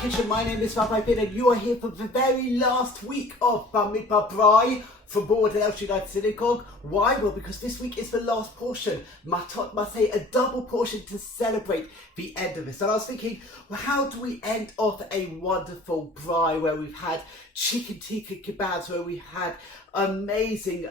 kitchen. My name is Rabbi Finn and you are here for the very last week of Bamidbar Braai from Molasses Sugar Synagogue. Why? Well, because this week is the last portion, Matot-Masei, a double portion to celebrate the end of this. And I was thinking, well, how do we end off a wonderful Braai where we've had chicken tikka kebabs, where we've had amazing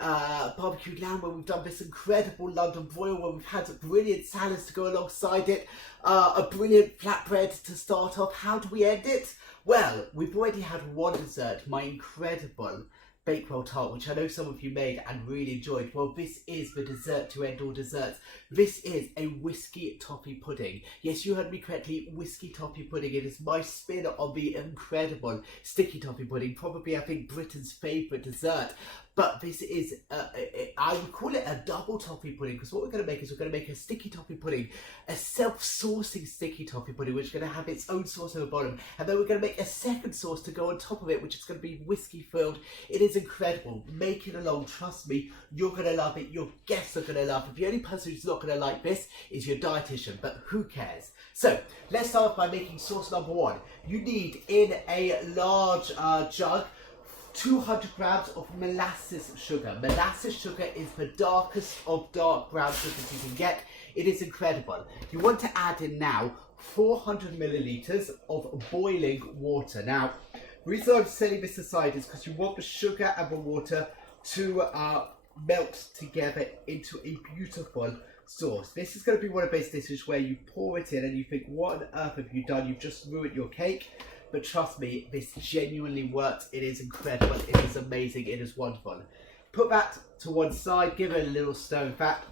barbecued lamb, where we've done this incredible London broil, where we've had brilliant salads to go alongside it, a brilliant flatbread to start off. How do we end it? Well, we've already had one dessert, my incredible Bakewell tart, which I know some of you made and really enjoyed. Well, this is the dessert to end all desserts. This is a Whisky Toffee pudding. Yes, you heard me correctly, Whisky Toffee pudding. It is my spin on the incredible sticky toffee pudding, probably I think Britain's favourite dessert. But this is, I would call it a double toffee pudding, because what we're going to make is we're going to make a sticky toffee pudding, a self-saucing sticky toffee pudding, which is going to have its own sauce on the bottom. And then we're going to make a second sauce to go on top of it, which is going to be whiskey filled. It is incredible. Make it along. Trust me, you're going to love it. Your guests are going to love it. The only person who's not going to like this is your dietitian, but who cares? So let's start off by making sauce number one. You need in a large jug 200 grams of molasses sugar. Molasses sugar is the darkest of dark brown sugars you can get. It is incredible. You want to add in now 400 millilitres of boiling water. Now, the reason I'm setting this aside is because you want the sugar and the water to melt together into a beautiful sauce. This is going to be one of those dishes where you pour it in and you think, what on earth have you done? You've just ruined your cake. But trust me, this genuinely works. It is incredible. It is amazing. It is wonderful. Put that to one side, give it a little stir in fact,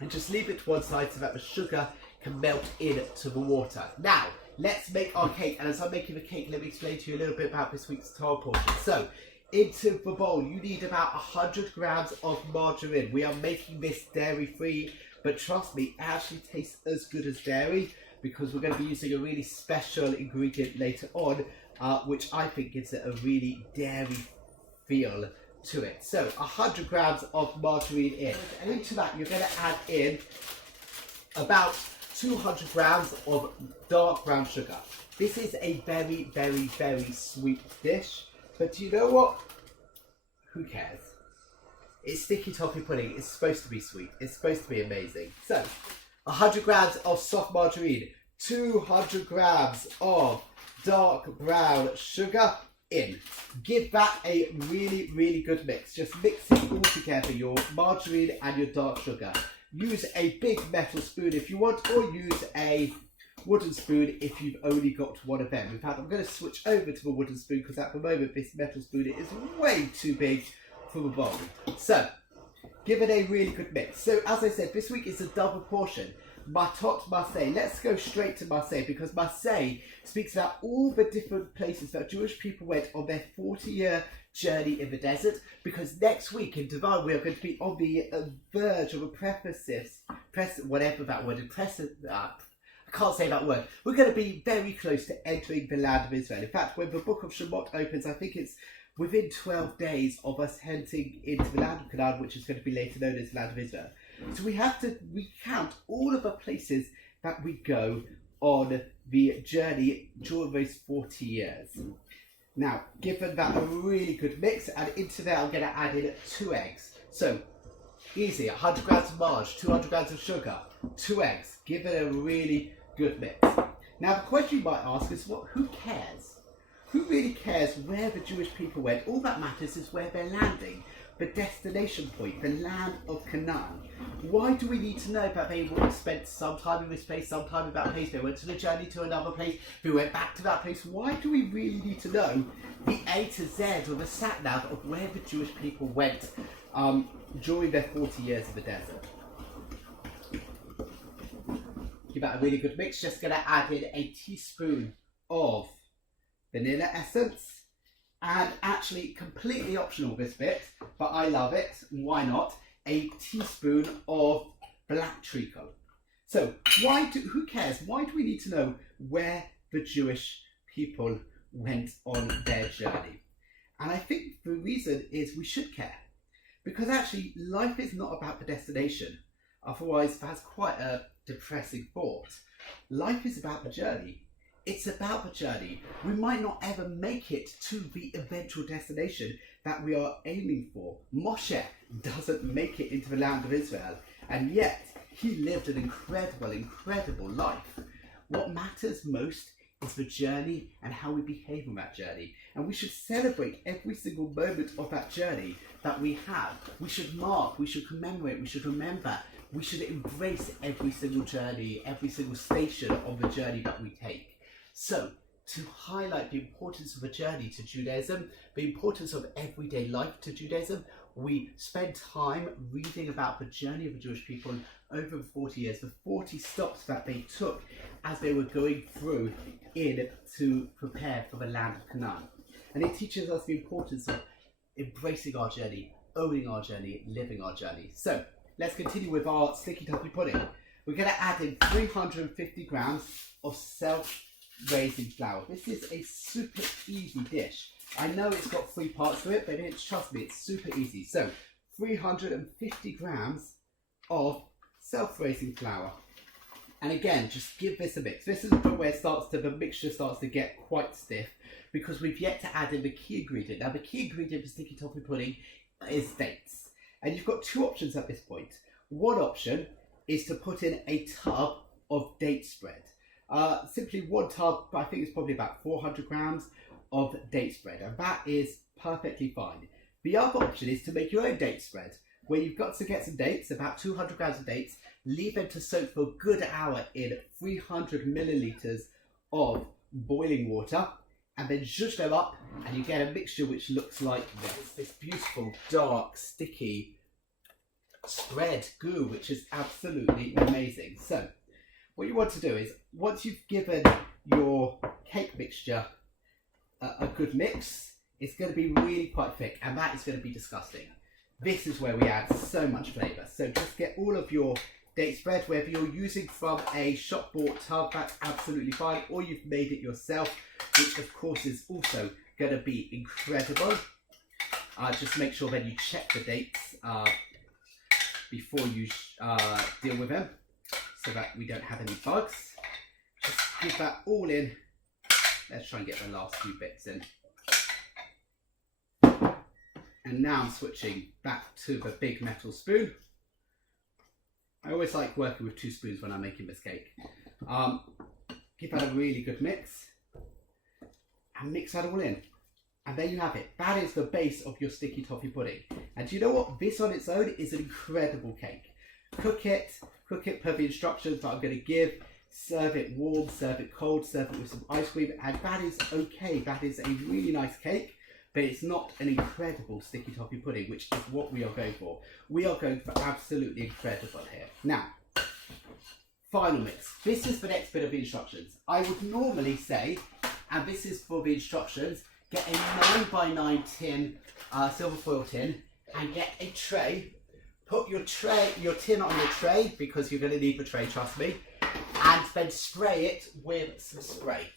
and just leave it to one side so that the sugar can melt into the water. Now, let's make our cake. And as I'm making the cake, let me explain to you a little bit about this week's tart portion. So, into the bowl, you need about 100 grams of margarine. We are making this dairy-free, but trust me, it actually tastes as good as dairy, because we're going to be using a really special ingredient later on, which I think gives it a really dairy feel to it. So 100 grams of margarine in. And into that, you're going to add in about 200 grams of dark brown sugar. This is a very, very, very sweet dish. But do you know what? Who cares? It's sticky toffee pudding. It's supposed to be sweet. It's supposed to be amazing. So 100 grams of soft margarine, 200 grams of dark brown sugar in. Give that a really, really good mix. Just mix it all together, your margarine and your dark sugar. Use a big metal spoon if you want, or use a wooden spoon if you've only got one of them. In fact, I'm going to switch over to the wooden spoon because at the moment this metal spoon is way too big for the bowl. So, give it a really good mix. So, as I said, this week is a double portion. Matot-Masei. Let's go straight to Marseille, because Marseille speaks about all the different places that Jewish people went on their 40-year journey in the desert. Because next week in Dubai, we are going to be on the verge of a whatever that word, I can't say that word. We're going to be very close to entering the land of Israel. In fact, when the book of Shemot opens, I think it's within 12 days of us heading into the land of Canaan, which is going to be later known as the land of Israel. So we have to recount all of the places that we go on the journey during those 40 years. Now, given that a really good mix, and into there I'm going to add in 2 eggs. So, easy, 100 grams of margarine, 200 grams of sugar, 2 eggs. Give it a really good mix. Now, the question you might ask is, who cares? Who really cares where the Jewish people went? All that matters is where they're landing. The destination point, the land of Canaan. Why do we need to know that they spent some time in this place, some time in that place, they went on a journey to another place, they went back to that place? Why do we really need to know the A to Z or the sat-nav of where the Jewish people went during their 40 years in the desert? Give that a really good mix. Just going to add in a teaspoon of vanilla essence. And actually, completely optional this bit, but I love it. Why not? A teaspoon of Black Treacle. So, who cares? Why do we need to know where the Jewish people went on their journey? And I think the reason is we should care. Because actually, life is not about the destination. Otherwise, that's quite a depressing thought. Life is about the journey. It's about the journey. We might not ever make it to the eventual destination that we are aiming for. Moshe doesn't make it into the land of Israel, and yet he lived an incredible life. What matters most is the journey and how we behave on that journey. And we should celebrate every single moment of that journey that we have. We should mark, we should commemorate, we should remember, we should embrace every single journey, every single station of the journey that we take. So, to highlight the importance of a journey to Judaism, the importance of everyday life to Judaism, we spend time reading about the journey of the Jewish people over 40 years, the 40 stops that they took as they were going through in to prepare for the land of Canaan. And it teaches us the importance of embracing our journey, owning our journey, living our journey. So let's continue with our sticky toffee pudding. We're going to add in 350 grams of self-raising flour. This is a super easy dish. I know it's got 3 parts to it, but trust me, it's super easy. So 350 grams of self-raising flour. And again, just give this a mix. This is the point where the mixture starts to get quite stiff, because we've yet to add in the key ingredient. Now, the key ingredient for sticky toffee pudding is dates. And you've got 2 options at this point. One option is to put in a tub of date spread. Simply 1 tub, I think it's probably about 400 grams of date spread, and that is perfectly fine. The other option is to make your own date spread, where you've got to get some dates, about 200 grams of dates, leave them to soak for a good hour in 300 milliliters of boiling water, and then zhuzh them up, and you get a mixture which looks like this beautiful, dark, sticky spread goo, which is absolutely amazing. So what you want to do is, once you've given your cake mixture a good mix, it's going to be really quite thick, and that is going to be disgusting. This is where we add so much flavour. So just get all of your date spread, whether you're using from a shop bought tub, that's absolutely fine, or you've made it yourself, which of course is also going to be incredible. Just make sure then you check the dates before you deal with them, so that we don't have any bugs. Just give that all in. Let's try and get the last few bits in. And now I'm switching back to the big metal spoon. I always like working with 2 spoons when I'm making this cake. Give that a really good mix. And mix that all in. And there you have it. That is the base of your sticky toffee pudding. And do you know what? This on its own is an incredible cake. Cook it per the instructions that I'm going to give. Serve it warm, serve it cold, serve it with some ice cream, and that is okay. That is a really nice cake, but it's not an incredible sticky toffee pudding, which is what we are going for. We are going for absolutely incredible here. Now, final mix. This is the next bit of the instructions. I would normally say, and this is for the instructions, get a 9x9 tin, silver foil tin, and get a tray. Put your tin on your tray, because you're going to need the tray, trust me, and then spray it with some spray.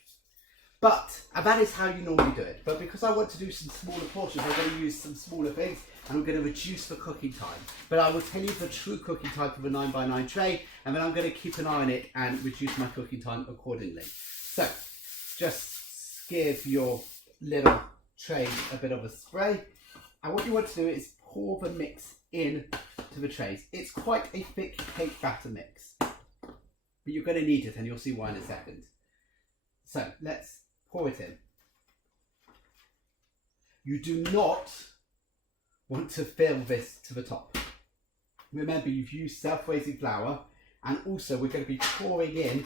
And that is how you normally do it. But because I want to do some smaller portions, I'm going to use some smaller things, and I'm going to reduce the cooking time. But I will tell you the true cooking time for the 9x9 tray, and then I'm going to keep an eye on it and reduce my cooking time accordingly. So just give your little tray a bit of a spray, and what you want to do is pour the mix in to the trays. It's quite a thick cake batter mix, but you're going to need it, and you'll see why in a second. So let's pour it in. You do not want to fill this to the top. Remember, you've used self-raising flour, and also we're going to be pouring in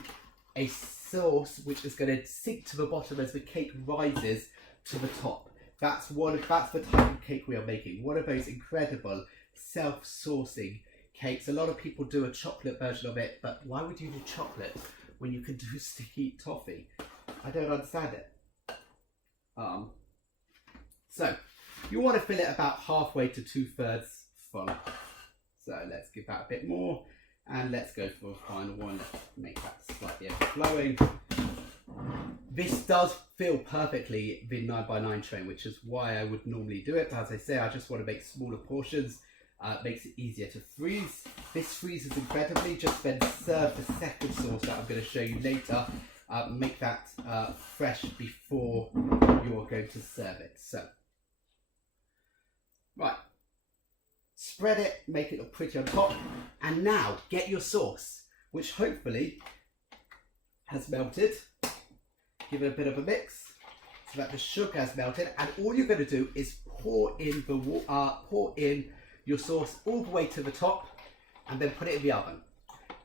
a sauce which is going to sink to the bottom as the cake rises to the top. That's the type of cake we are making. One of those incredible self-saucing cakes. A lot of people do a chocolate version of it, but why would you do chocolate when you can do sticky toffee? I don't understand it. So you want to fill it about halfway to 2/3 full. So let's give that a bit more, and let's go for a final one. Let's make that slightly overflowing. This does fill perfectly the 9x9 tray, which is why I would normally do it. But as I say, I just want to make smaller portions. Makes it easier to freeze. This freezes incredibly. Just then serve the second sauce that I'm going to show you later, make that fresh before you're going to serve it. So, right, spread it, make it look pretty on top, and now get your sauce, which hopefully has melted. Give it a bit of a mix so that the sugar has melted, and all you're going to do is pour in your sauce all the way to the top, and then put it in the oven.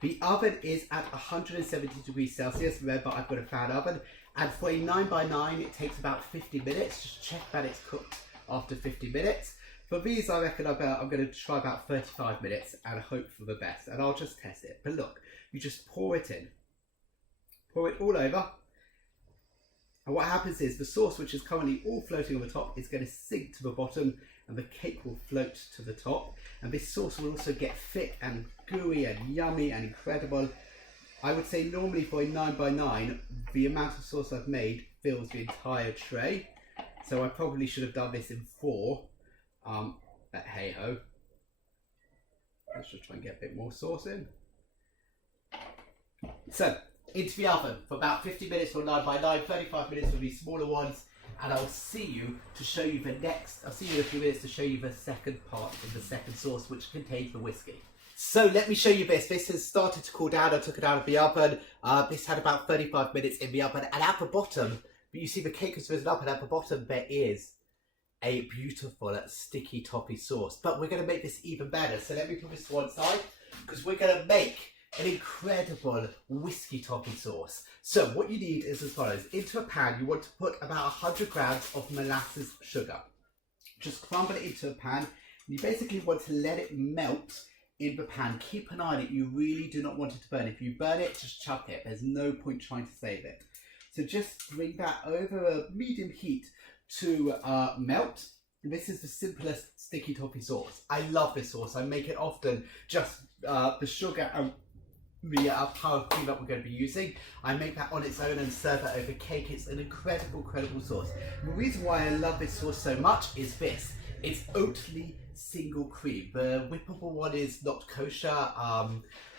The oven is at 170 degrees Celsius. Remember, I've got a fan oven, and for a 9x9 it takes about 50 minutes. Just check that it's cooked after 50 minutes. For these, I reckon I'm going to try about 35 minutes and hope for the best, and I'll just test it. But look, you just pour it in, pour it all over. And what happens is the sauce, which is currently all floating on the top, is going to sink to the bottom, and the cake will float to the top. And this sauce will also get thick and gooey and yummy and incredible. I would say normally for a 9x9, the amount of sauce I've made fills the entire tray. So I probably should have done this in 4, but hey ho. Let's just try and get a bit more sauce in. So, into the oven for about 50 minutes for 9x9, 35 minutes for these smaller ones, and I'll see you to show you the next. I'll see you in a few minutes to show you the second part of the second sauce, which contains the whiskey. So let me show you this. This has started to cool down. I took it out of the oven. This had about 35 minutes in the oven, and at the bottom, you see the cake has risen up, and at the bottom there is a beautiful sticky toffee sauce. But we're going to make this even better. So let me put this to one side, because we're going to make an incredible whiskey toffee sauce. So what you need is as follows. Into a pan, you want to put about 100 grams of molasses sugar. Just crumble it into a pan. You basically want to let it melt in the pan. Keep an eye on it. You really do not want it to burn. If you burn it, just chuck it. There's no point trying to save it. So just bring that over a medium heat to melt. This is the simplest sticky toffee sauce. I love this sauce. I make it often. Just the sugar and the power cream that we're going to be using. I make that on its own and serve it over cake. It's an incredible sauce. The reason why I love this sauce so much is this. It's Oatly single cream. The whippable one is not kosher,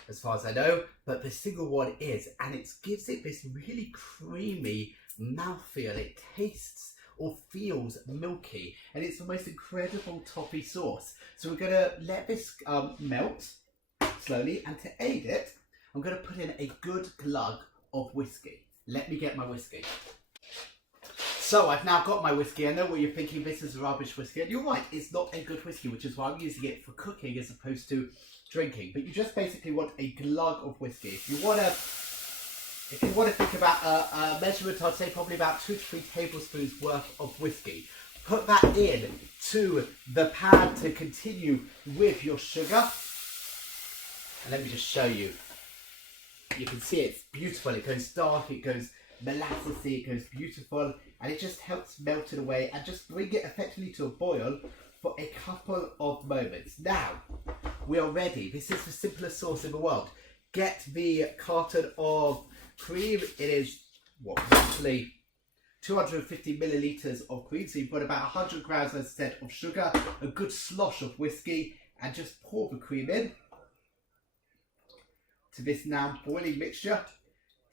as far as I know, but the single one is, and it gives it this really creamy mouthfeel. It tastes or feels milky, and it's the most incredible toffee sauce. So we're going to let this melt slowly, and to aid it, I'm going to put in a good glug of whiskey. Let me get my whiskey. So I've now got my whiskey. I know what you're thinking, this is a rubbish whiskey. And you're right, it's not a good whiskey, which is why I'm using it for cooking as opposed to drinking. But you just basically want a glug of whiskey. If you want to think about a measurement, I'd say probably about 2 to 3 tablespoons worth of whiskey. Put that in to the pan to continue with your sugar. And let me just show you. You can see it's beautiful. It goes dark, it goes molassesy, it goes beautiful, and it just helps melt it away and just bring it effectively to a boil for a couple of moments. Now, we are ready. This is the simplest sauce in the world. Get the carton of cream. It is, roughly 250 millilitres of cream. So you've got about 100 grams, as I said, of sugar, a good slosh of whiskey, and just pour the cream in to this now boiling mixture.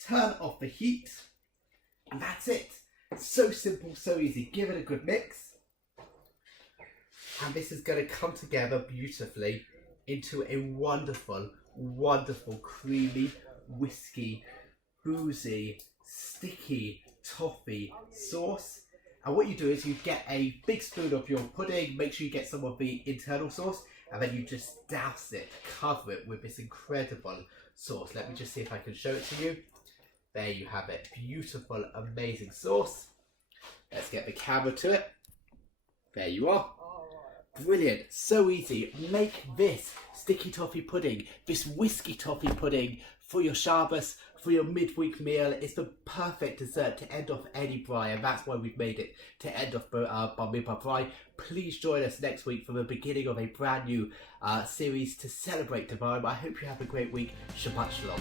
Turn off the heat, and that's it. So simple, so easy. Give it a good mix, and this is going to come together beautifully into a wonderful, creamy, whiskey, boozy, sticky toffee sauce. And what you do is you get a big spoon of your pudding, make sure you get some of the internal sauce, and then you just douse it, cover it with this incredible sauce. Let me just see if I can show it to you. There you have it. Beautiful, amazing sauce. Let's get the camera to it. There you are. Brilliant. So easy. Make this sticky toffee pudding, this whiskey toffee pudding for your Shabbos, for your midweek meal. It's the perfect dessert to end off any braai, and that's why we've made it to end off Bamidbar braai. Please join us next week for the beginning of a brand new series to celebrate Devarim. I hope you have a great week. Shabbat Shalom.